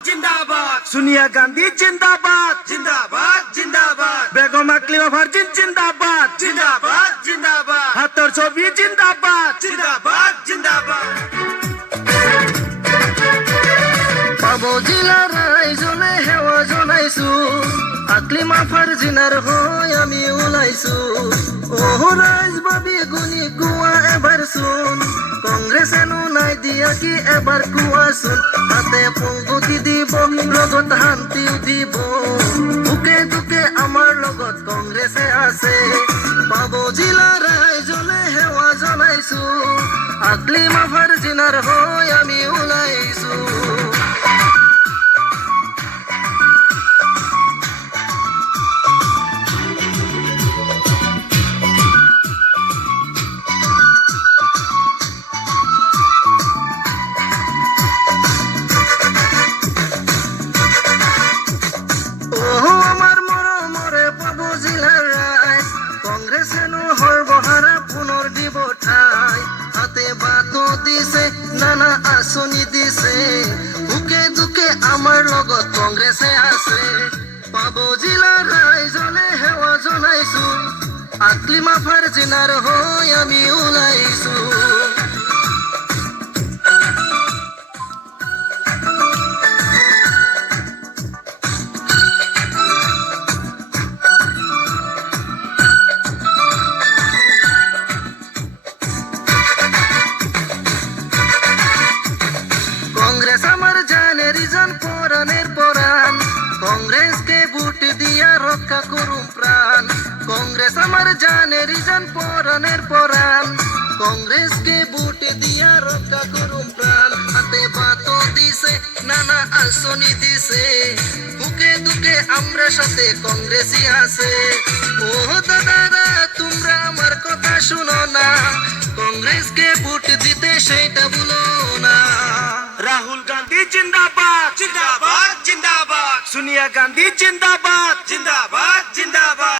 जिंदाबाद सोनिया गांधी जिंदाबाद जिंदाबाद जिंदाबाद बेगम আকলিমা ফারদিন जिंदाबाद जिंदाबाद जिंदाबाद হাতর ছবি जिंदाबाद जिंदाबाद जिंदाबाद পাবো জিলার রাইজনে হেওয়া জনাইছো আকলিমা ফারজিনার হই আমি ওলাইছো ও রাইজ ভাবি গুনি কুয়া এবার শুন কংগ্রেস এনো নাই দিয়া কি এবার কুয়া শুন হাতে পঙ্গতি দিব লগত শান্তিও দিব দুকে দুকে আমার লগত কংগ্রেসে আছে পাবো জিলার রাইজনে হেওয়া জনাইছো আকলিমা ফারজিনার হই আমি ওলাইছো নানা আসনি দিছে বুকে দুকে আমার লগত কংগ্রেসে আছে পাবো জিলার রাইজনে হেওয়া জনাইছো আকলিমা ফারজিনার হই আমি ওলাইছো কংগ্রেস আমার জানের জান পরাণের পরাণ কংগ্রেসকে ভোট দিয়া রক্ষা করুম প্রাণ কংগ্রেস আমার জানের জান পরাণের পরাণ কংগ্রেসকে ভোট দিয়া রক্ষা করুম প্রাণ হাতে বাতো দিছে নানা আসনি দিছে বুকে দুকে আমরা সাথে কংগ্রেসই আছে ও দাদারা তোমরা আমার কথা শুনো না কংগ্রেসকে ভোট দিতে সেটা ভুলো না राहुल गांधी जिंदाबाद जिंदाबाद जिंदाबाद सोनिया गांधी जिंदाबाद जिंदाबाद